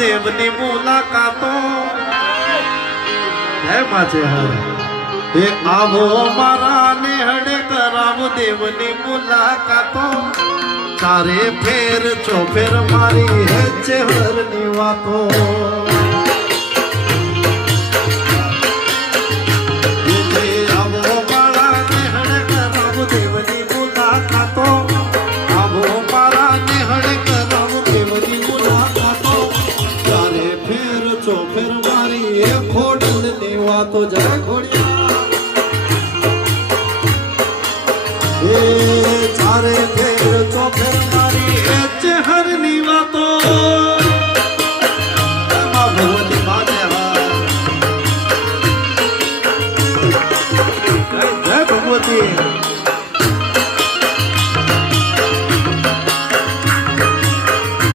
દેવની મુલાકાતો હે માજે હર એ આવો મારા નેહડે કરાવો દેવની મુલાકાતો તારે ફેર ચોફેર મારી હે ચહેરની વાતો